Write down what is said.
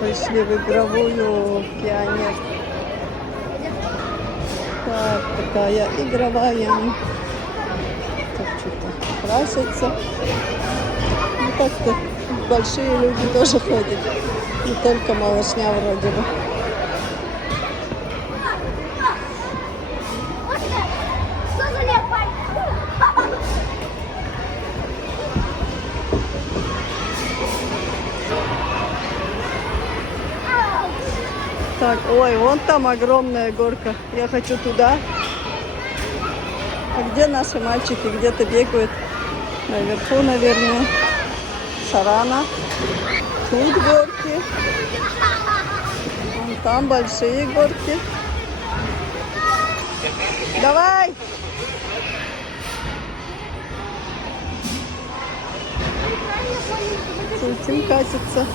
Пришли в игровую пионер. Так, такая игровая. Так что-то красятся. Ну как-то большие люди тоже ходят. Не только малышня вроде бы. Так, ой, вон там огромная горка. Я хочу туда. А где наши мальчики? Где-то бегают. Наверху, наверное. Сарана. Тут горки. Вон там большие горки. Давай! Тим катится.